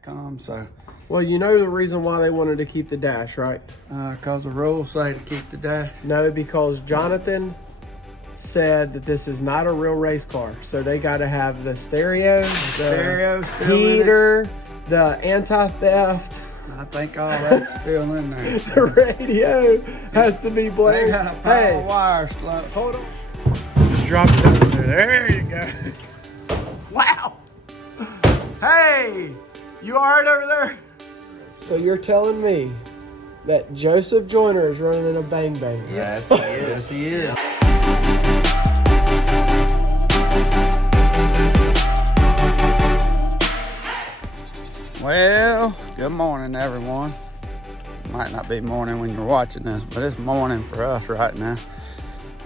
night comes. So, Well, you know the reason why they wanted to keep the dash, right? because the rules say to keep the dash. No, because Jonathan said that this is not a real race car. So they got to have the stereo, the Stereo still in it. heater, the anti-theft, I think all that's still in there. the radio has to be They blaring. got a pile of wires. Hold on. Just drop it down there. There you go. Wow. Hey, you all right over there? So you're telling me that Joseph Joyner is running a bang bang? Yes, he is. Yes, he is. Well, good morning, everyone. Might not be morning when you're watching this, but it's morning for us right now.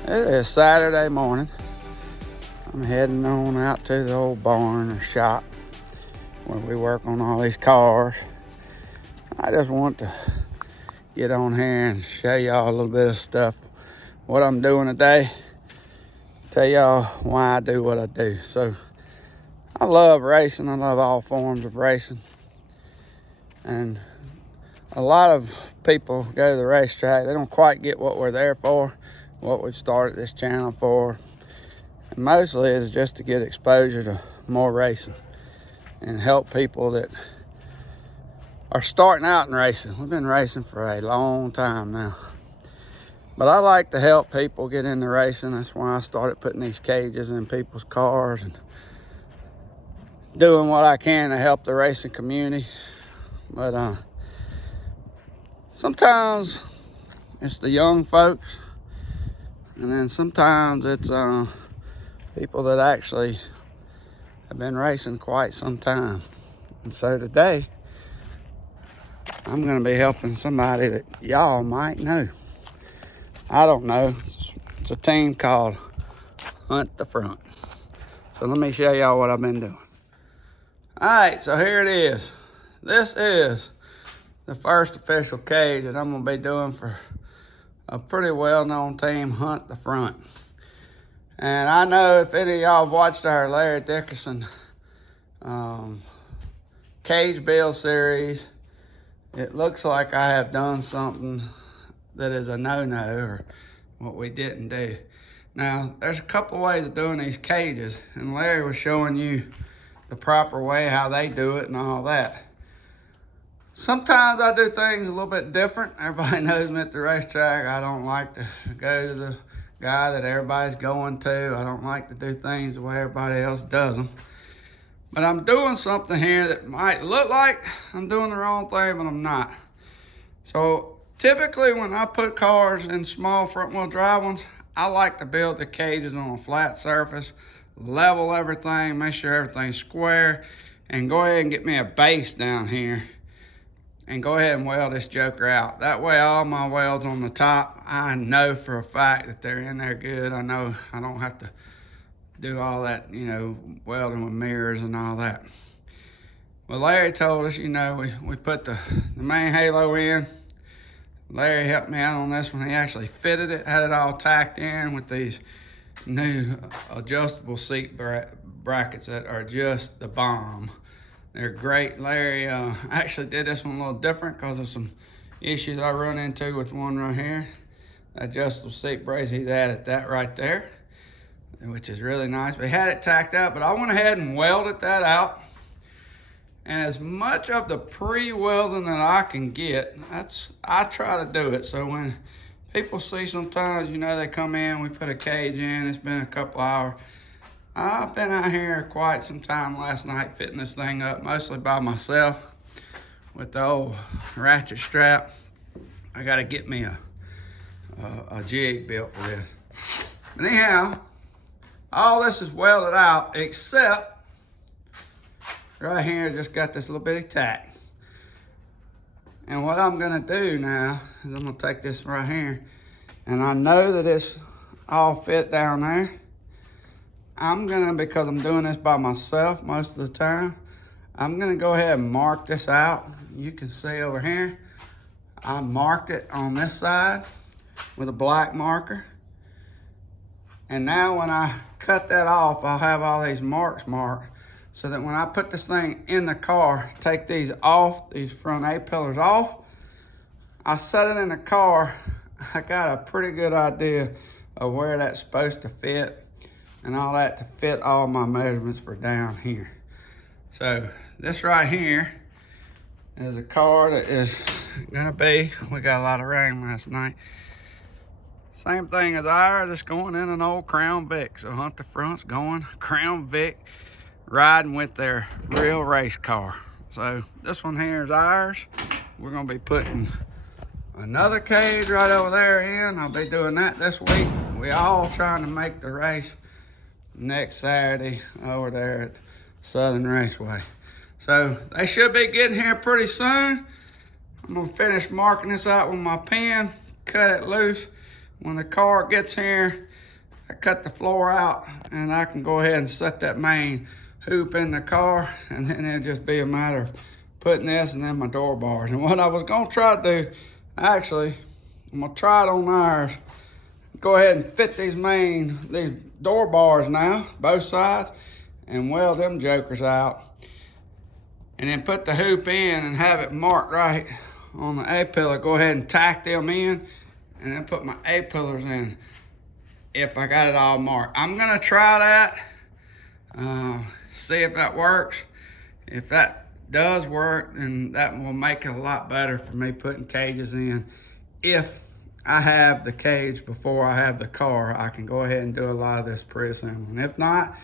It is Saturday morning. I'm heading on out to the old barn or shop where we work on all these cars. I just want to get on here and show y'all a little bit of stuff, what I'm doing today, tell y'all why I do what I do. So I love racing. I love all forms of racing. And a lot of people go to the racetrack. They don't quite get what we're there for, what we've started this channel for. And mostly it's just to get exposure to more racing and help people that are starting out in racing. We've been racing for a long time now. But I like to help people get into racing. That's why I started putting these cages in people's cars and doing what I can to help the racing community. But sometimes it's the young folks, and then sometimes it's people that actually have been racing quite some time. And so today, I'm going to be helping somebody that y'all might know. I don't know. It's a team called Hunt the Front. So let me show y'all what I've been doing. All right, so here it is. This is the first official cage that I'm going to be doing for a pretty well-known team, Hunt the Front. And I know if any of y'all have watched our Larry Dickinson cage build series, it looks like I have done something that is a no-no, or what we didn't do. Now, there's a couple ways of doing these cages, and Larry was showing you the proper way, how they do it and all that. Sometimes I do things a little bit different. Everybody knows me at the racetrack. I don't like to go to the guy that everybody's going to. I don't like to do things the way everybody else does them. But I'm doing something here that might look like I'm doing the wrong thing, but I'm not. So typically when I put cars in small front wheel drive ones, I like to build the cages on a flat surface, level everything, make sure everything's square, and go ahead and get me a base down here and go ahead and weld this joker out. That way all my welds on the top, I know for a fact that they're in there good. I know I don't have to do all that, you know, welding with mirrors and all that. Well, Larry told us, you know, we put the main halo in. Larry helped me out on this one. He actually fitted it, had it all tacked in with these new adjustable seat brackets that are just the bomb. They're great. Larry actually did this one a little different because of some issues I run into with one right here. Adjustable seat brace, he's added that right there, which is really nice. But he had it tacked out, but I went ahead and welded that out. And as much of the pre-welding that I can get, I try to do it. So when people see sometimes, you know, they come in, we put a cage in, it's been a couple hours. I've been out here quite some time last night fitting this thing up, mostly by myself with the old ratchet strap. I got to get me a jig built for this. But anyhow, all this is welded out except right here, just got this little bitty tack. And what I'm gonna do now is I'm gonna take this right here, and I know that it's all fit down there. I'm gonna, because I'm doing this by myself most of the time, I'm gonna go ahead and mark this out. You can see over here, I marked it on this side with a black marker. And now when I cut that off, I'll have all these marks marked. so that when I put this thing in the car, take these off, these front A-pillars off, I set it in the car, I got a pretty good idea of where that's supposed to fit and all that to fit all my measurements for down here. So this right here is a car that is gonna be, we got a lot of rain last night. Same thing as ours, it's going in an old Crown Vic. So Hunt the Front's going Crown Vic, riding with their real race car. So this one here is ours. We're gonna be putting another cage right over there in. I'll be doing that this week. We all trying to make the race next Saturday over there at Southern Raceway. So they should be getting here pretty soon. I'm gonna finish marking this out with my pen, cut it loose. When the car gets here, I cut the floor out and I can go ahead and set that main hoop in the car, and then it'll just be a matter of putting this and then my door bars. And what I was gonna try to do, actually, I'm gonna try it on ours. Go ahead and fit these door bars now, both sides, and weld them jokers out. And then put the hoop in and have it marked right on the A-pillar. Go ahead and tack them in and then put my A-pillars in if I got it all marked. I'm gonna try that, see if that works. If that does work, then that will make it a lot better for me putting cages in. If I have the cage before I have the car, I can go ahead and do a lot of this pre-assembling. If not,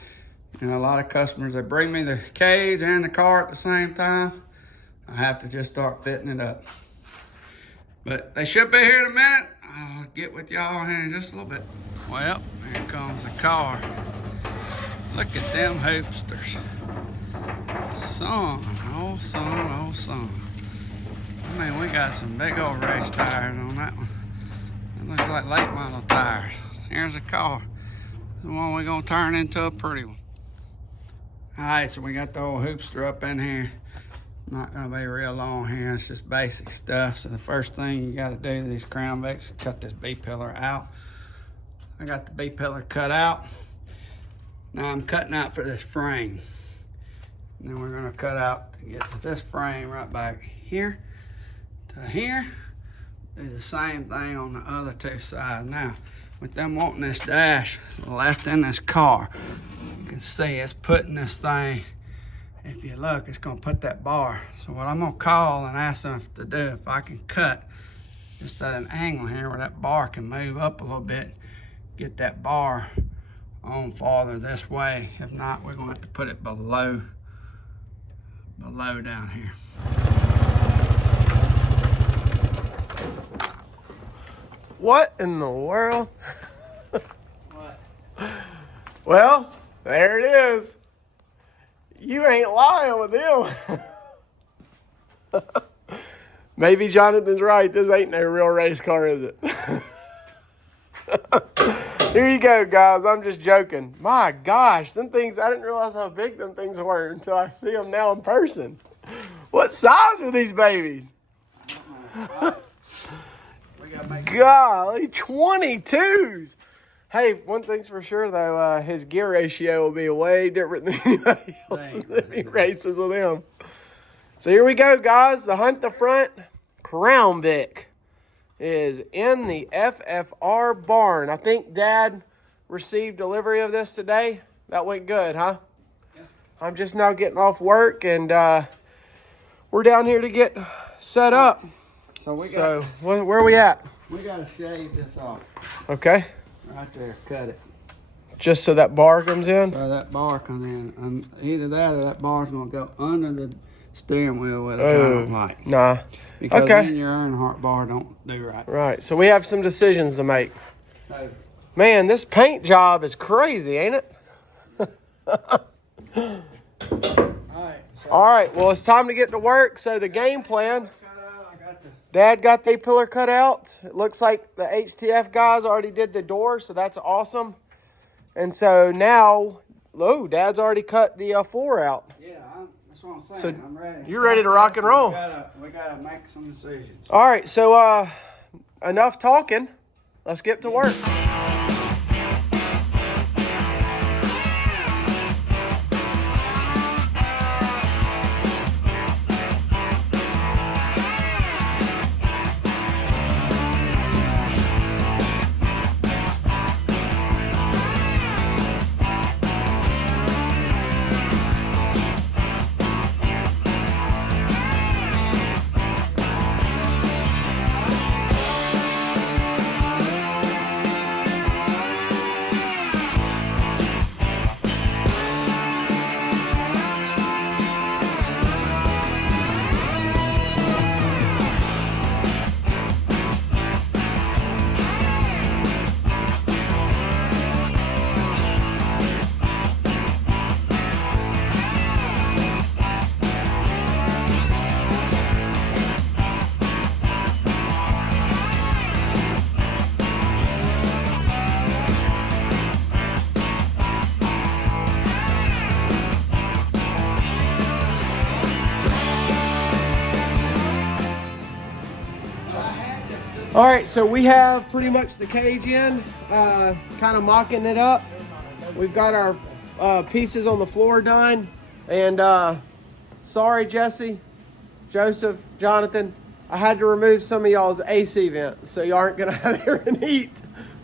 you know, a lot of customers that bring me the cage and the car at the same time, I have to just start fitting it up. But they should be here in a minute. I'll get with y'all here in just a little bit. Well, here comes the car. Look at them hoopsters. Son, oh son, oh son. I mean, we got some big old race tires on that one. It looks like late model tires. Here's the car. The one we're gonna turn into a pretty one. All right, so we got the old hoopster up in here. Not gonna be real long here, it's just basic stuff. So the first thing you gotta do to these Crown Vics is cut this B-pillar out. I got the B-pillar cut out. Now I'm cutting out for this frame. And then we're gonna cut out to get to this frame right back here to here. Do the same thing on the other two sides. Now, with them wanting this dash left in this car, you can see it's putting this thing, if you look, it's gonna put that bar. So what I'm gonna call and ask them to do, if I can cut just at an angle here where that bar can move up a little bit, get that bar on farther this way. If not, we're gonna have to put it below down here. What in the world? What? Well, there it is. You ain't lying with him. Maybe Jonathan's right. This ain't no real race car, is it? Here you go, guys. I'm just joking. My gosh, them things, I didn't realize how big them things were until I see them now in person. What size are these babies? Golly, 22s. Hey, one thing's for sure, though, his gear ratio will be way different than anybody else's if he races with him. So here we go, guys. The Hunt the Front Crown Vic is in the FFR Barn. I think Dad received delivery of this today. That went good, huh? Yeah. I'm just now getting off work, and we're down here to get set up. So where are we at? We gotta shave this off. Okay. Right there, cut it. Just so that bar comes in? So that bar comes in. Either that or that bar's gonna go under the steering wheel, which I don't like. Nah. Because then your Earnhardt bar don't do right. Right, so we have some decisions to make. So, man, this paint job is crazy, ain't it? All right, well, it's time to get to work. So the game plan, Dad got the pillar cut out. It looks like the HTF guys already did the door, so that's awesome. And so now, Dad's already cut the floor out. Yeah, that's what I'm saying. So I'm ready. You're ready to rock and roll. We gotta make some decisions. All right, so enough talking. Let's get to work. All right, so we have pretty much the cage in, kind of mocking it up. We've got our pieces on the floor done. And sorry, Jesse, Joseph, Jonathan, I had to remove some of y'all's AC vents, so you aren't gonna have air and heat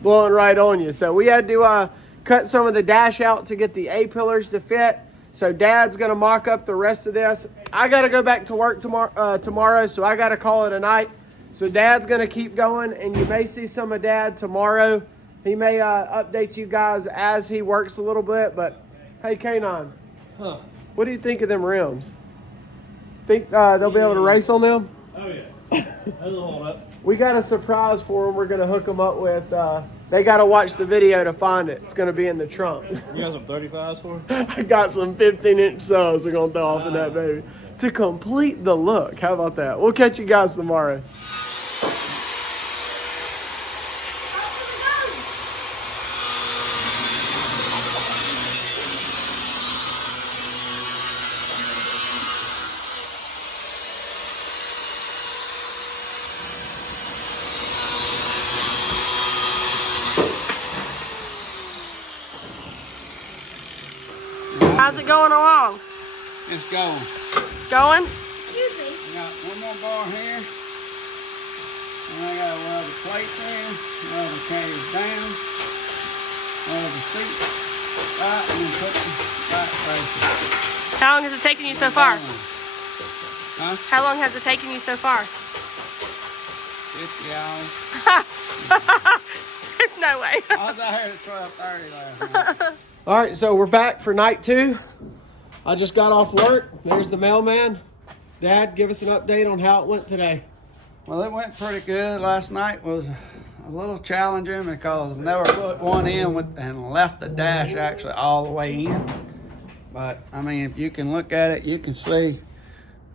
blowing right on you. So we had to cut some of the dash out to get the A-pillars to fit. So Dad's gonna mock up the rest of this. I gotta go back to work tomorrow, so I gotta call it a night. So Dad's gonna keep going, and you may see some of Dad tomorrow. He may update you guys as he works a little bit, but hey, Kanon, what do you think of them rims? Think they'll be able to race on them? Oh yeah, that'll hold up. We got a surprise for them. We're gonna hook them up with. They gotta watch the video to find it. It's gonna be in the trunk. You got some 35s for them? I got some 15-inch subs we're gonna throw off in that baby to complete the look. How about that? We'll catch you guys tomorrow. How's it going along? It's going. It's going? I got one more bar here. And I gotta weld the plates in, weld the cage down, weld the seat right, and then put the right braces. How long has it taken you so far? Huh? How long has it taken you so far? 50 hours. There's no way. I was out here at 12:30 last night. All right, so we're back for night 2. I just got off work. There's the mailman. Dad, give us an update on how it went today. Well, it went pretty good. Last night was a little challenging because I never put one in and left the dash actually all the way in. But, I mean, if you can look at it, you can see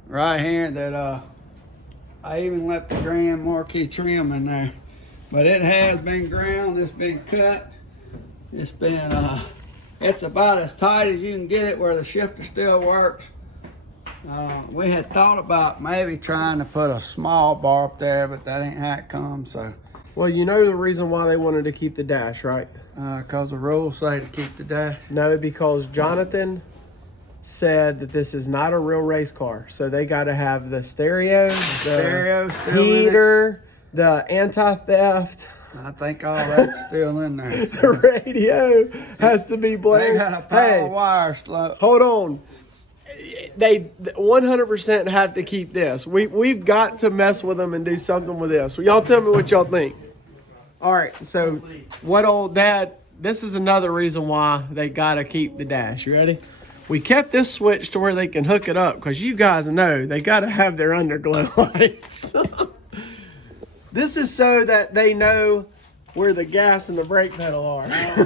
right here that I even left the Grand Marquis trim in there. But it has been ground. It's been cut. It's been... It's about as tight as you can get it where the shifter still works. We had thought about maybe trying to put a small bar up there, but that ain't how it comes. So, Well, you know the reason why they wanted to keep the dash, right? cause the rules say to keep the dash. No, because Jonathan said that this is not a real race car. So they got to have the stereo, the Stereo still in it. heater, the anti-theft. I think all that's still in there. The radio has to be They blamed. got a pile of wires. Hold on. They 100% have to keep this. We've got to mess with them and do something with this. So y'all tell me what y'all think. All right, so what old Dad, this is another reason why they got to keep the dash. You ready? We kept this switch to where they can hook it up because you guys know they got to have their underglow lights. This is so that they know where the gas and the brake pedal are. They're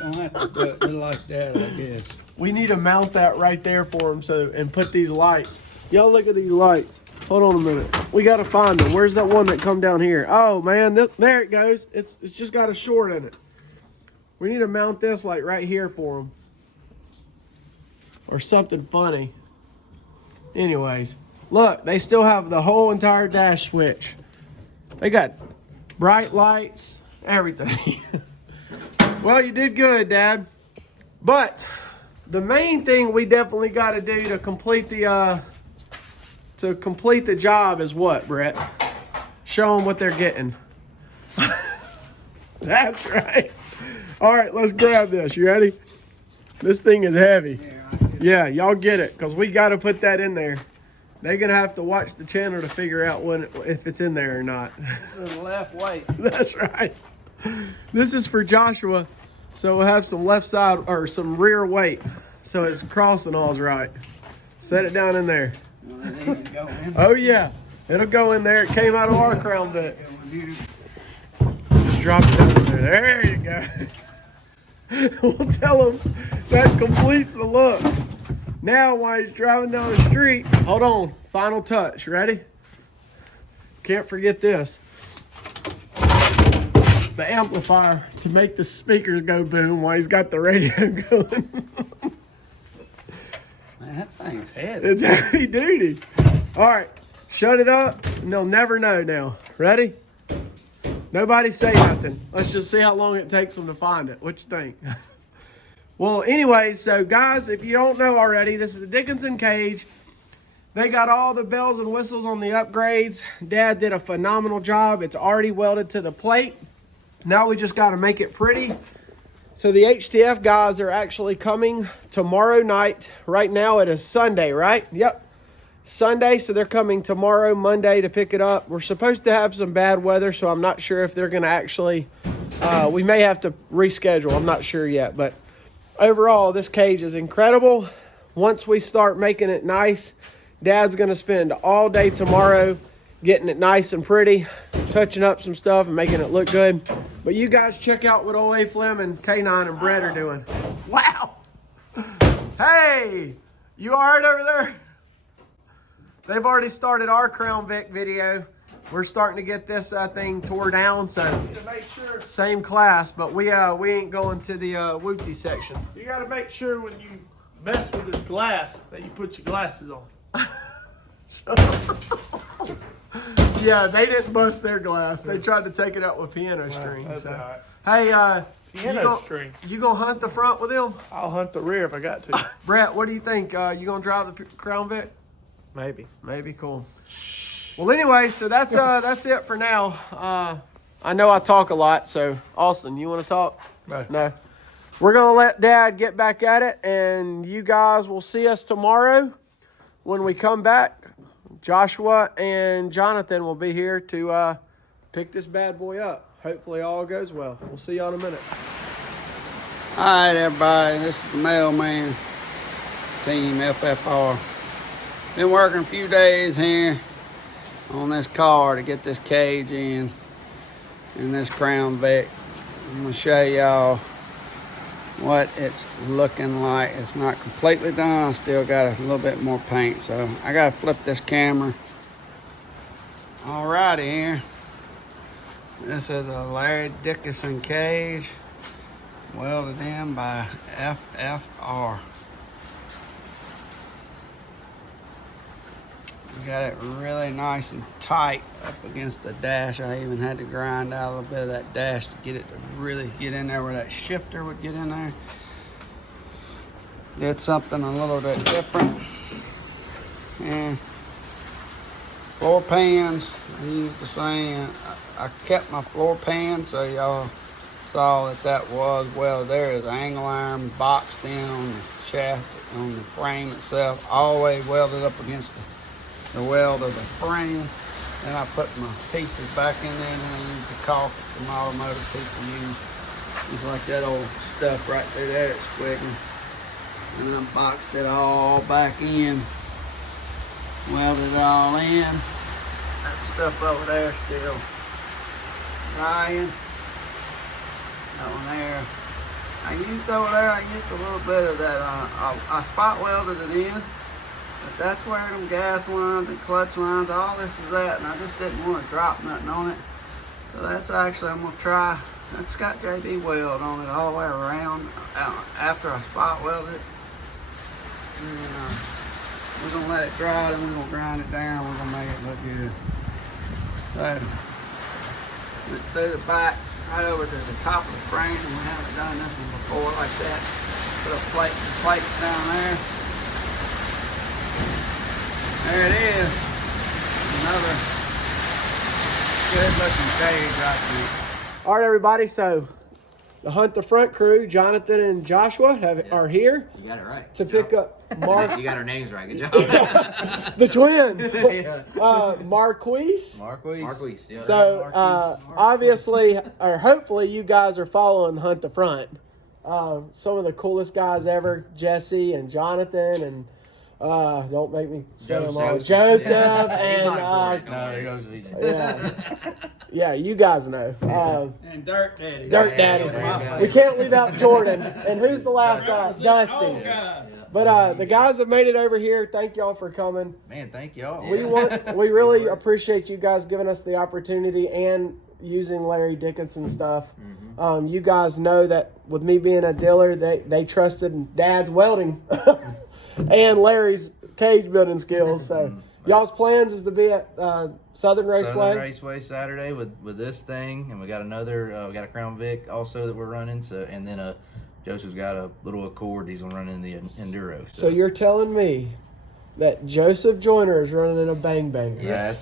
gonna have to do it like that, I guess. We need to mount that right there for them and put these lights. Y'all look at these lights. Hold on a minute. We got to find them. Where's that one that come down here? Oh, man. There it goes. It's just got a short in it. We need to mount this like right here for them. Or something funny. Anyways. Look, they still have the whole entire dash switch. They got bright lights, everything. Well, you did good, Dad. But the main thing we definitely got to do to complete the job is what, Brett? Show them what they're getting. That's right. All right, let's grab this. You ready? This thing is heavy. Yeah, y'all get it because we got to put that in there. They're going to have to watch the channel to figure out if it's in there or not. The left weight. That's right. This is for Joshua, so we'll have some left side or some rear weight, so his crossing all's right. Set it down in there. Oh yeah, it'll go in there. It came out of our crown bit. Just drop it down in there. There you go. We'll tell him that completes the look. Now, while he's driving down the street, hold on. Final touch. Ready? Can't forget this. The amplifier to make the speakers go boom while he's got the radio going. Man, that thing's heavy. It's heavy duty. All right. Shut it up, and they'll never know now. Ready? Nobody say nothing. Let's just see how long it takes them to find it. What you think? Well, anyways, so guys, if you don't know already, this is the Dickinson Cage. They got all the bells and whistles on the upgrades. Dad did a phenomenal job. It's already welded to the plate. Now we just got to make it pretty. So the HTF guys are actually coming tomorrow night. Right now it is Sunday, right? Yep. Sunday, so they're coming tomorrow, Monday, to pick it up. We're supposed to have some bad weather, so I'm not sure if they're going to actually, we may have to reschedule. I'm not sure yet, but overall, this cage is incredible. Once we start making it nice, Dad's going to spend all day tomorrow getting it nice and pretty, touching up some stuff and making it look good. But you guys check out what old A. Fleming, K9, and Brett are doing. Wow. Hey, you all right over there? They've already started our Crown Vic video. We're starting to get this thing tore down, so Make sure same class, but we ain't going to the Wooty section. you got to make sure when you mess with this glass that you put your glasses on. Yeah, they didn't bust their glass. They tried to take it out with piano strings. That's So. all right. Hey, Piano string. you gonna hunt the front with them? I'll hunt the rear if I got to. Brett, what do you think? You gonna drive the Crown Vic? Maybe. Maybe, cool. Well, anyway, so that's it for now. I know I talk a lot, so Austin, you want to talk? No. We're gonna let Dad get back at it, and you guys will see us tomorrow when we come back. Joshua and Jonathan will be here to pick this bad boy up. Hopefully all goes well. We'll see y'all in a minute. All right, everybody, this is the Mailman team, FFR. Been working a few days here on this car to get this cage in this Crown Vic. I'm gonna show y'all what it's looking like. It's not completely done. I still got a little bit more paint, so I gotta flip this camera. Alrighty here. This is a Larry Dickinson cage welded in by FFR. We got it really nice and tight up against the dash. I even had to grind out a little bit of that dash to get it to really get in there where that shifter would get in there. Did something a little bit different. And floor pans, I used the same. I kept my floor pan so y'all saw that was welded. There is angle iron boxed in on the chassis, on the frame itself, all the way welded up against the weld of the frame. Then I put my pieces back in there, and then I used the caulk that the automotive people use. Just like that old stuff right there, it's squiggling. And I boxed it all back in, welded it all in. That stuff over there still drying. That one there. I used over there, I used a little bit of that, I spot welded it in. But that's where them gas lines and clutch lines, all this is that, and I just didn't want to drop nothing on it. So that's actually, I'm gonna try, that's got JD weld on it all the way around after I spot weld it. And, we're gonna let it dry, then we're gonna grind it down, we're gonna make it look good. So, went through the back, right over to the top of the frame, and we haven't done this one before like that. Put a plates down there. There it is. Another good looking cage, I think. All right, everybody. So the Hunt the Front crew, Jonathan and Joshua, are here You got it right. to pick up Mark, You got our names right. Good job. the twins, Marquis. Marquis. Yeah. So obviously, or hopefully, you guys are following Hunt the Front. Some of the coolest guys ever, Jesse and Jonathan, and don't make me say them all. Joseph and No, it goes easy. yeah, you guys know. And Dirt Daddy. Dirt Daddy. We can't leave out Jordan. And who's the last guy? Dusty. But the guys that made it over here, thank y'all for coming. Man, thank y'all. We really appreciate you guys giving us the opportunity and using Larry Dickinson stuff. You guys know that with me being a dealer, they trusted Dad's welding and Larry's cage building skills. So Y'all's plans is to be at Southern Raceway. Southern Raceway Saturday with this thing, and we got another. We got a Crown Vic also that we're running. So, and then Joseph's got a little Accord. He's gonna run in the Enduro. So you're telling me that Joseph Joyner is running in a bang banger? Yes,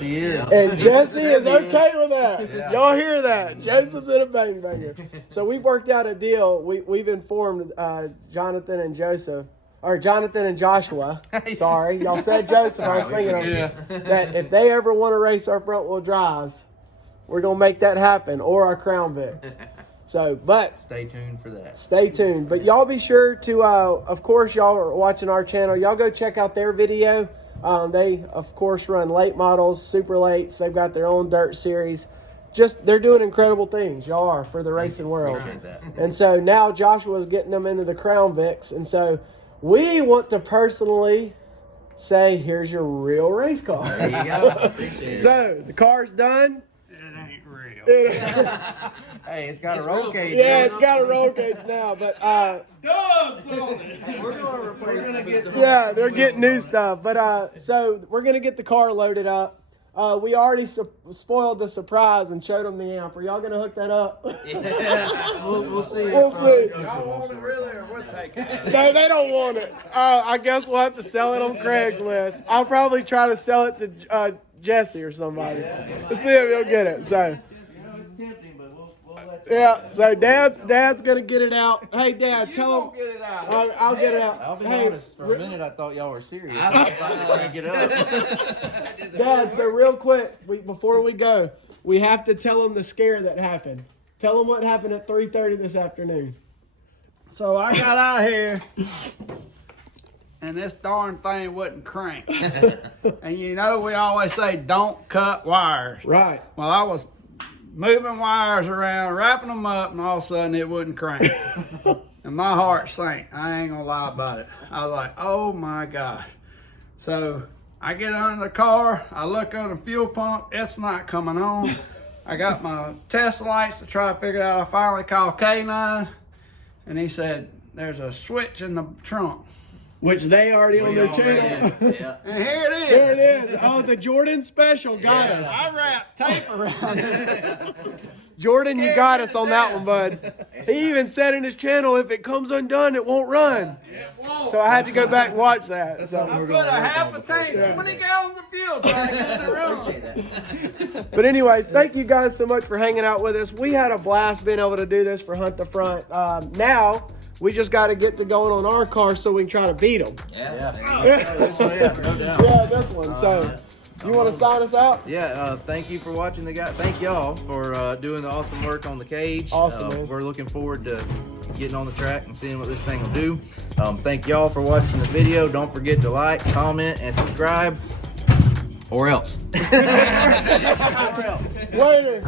he is. And Jesse is okay with that. Yeah. Y'all hear that? Joseph's in a bang banger. So we've worked out a deal. We've informed Jonathan and Joseph, or Jonathan and Joshua. Sorry, y'all said Joseph. I was thinking of that if they ever want to race our front wheel drives, we're gonna make that happen, or our Crown Vics. So, but stay tuned for that. Stay tuned. But y'all be sure to, of course, y'all are watching our channel. Y'all go check out their video. They, of course, run late models, super lates. They've got their own dirt series. They're doing incredible things. Y'all are for the racing world. Appreciate that. And so now Joshua's getting them into the Crown Vics. And so we want to personally say, here's your real race car. There you go. Appreciate it. So the car's done. Hey, it's got a roll cage. Yeah, it's got a roll cage now, but Dubs on it. Hey, we're gonna replace it. yeah, they're getting new stuff. But so we're gonna get the car loaded up. We already spoiled the surprise and showed them the amp. Are y'all gonna hook that up? Yeah. We'll see. We'll see. Y'all want it really, or we'll take it? No, they don't want it. I guess we'll have to sell it on Craigslist. I'll probably try to sell it to Jesse or somebody. Let's see if he'll get it. So. Yeah, so Dad's gonna get it out. Hey, Dad, tell him. Get it out. I'll get it out. I'll be Hey, honest. For a minute, I thought y'all were serious. I finally get up. Dad, so real quick, before we go, we have to tell him the scare that happened. Tell him what happened at 3:30 this afternoon. So I got out here, and this darn thing wouldn't crank. And you know, we always say, don't cut wires. Right. Well, I was moving wires around, wrapping them up, and all of a sudden it wouldn't crank. And my heart sank. I ain't gonna lie about it. I was like, oh my God. So I get under the car, I look on the fuel pump, it's not coming on. I got my test lights to try to figure it out. I finally called K9, and he said, there's a switch in the trunk. Which they already on their channel. Yeah. And here it is. There it is. Oh, the Jordan special got us. I wrapped tape around it. Jordan, you got us on that one, bud. He even said in his channel, if it comes undone, it won't run. So I had to go back and watch that. So. I put a half a tank, 20 gallons of fuel trying to get the room. Appreciate that. But anyways, thank you guys so much for hanging out with us. We had a blast being able to do this for Hunt the Front. Now, we just got to get to going on our car so we can try to beat them. Yeah. No doubt. Yeah, this one. So, you want to sign us out? Yeah, thank you for watching Thank y'all for doing the awesome work on the cage. Awesome, man. We're looking forward to getting on the track and seeing what this thing will do. Thank y'all for watching the video. Don't forget to like, comment, and subscribe. Or else. Later.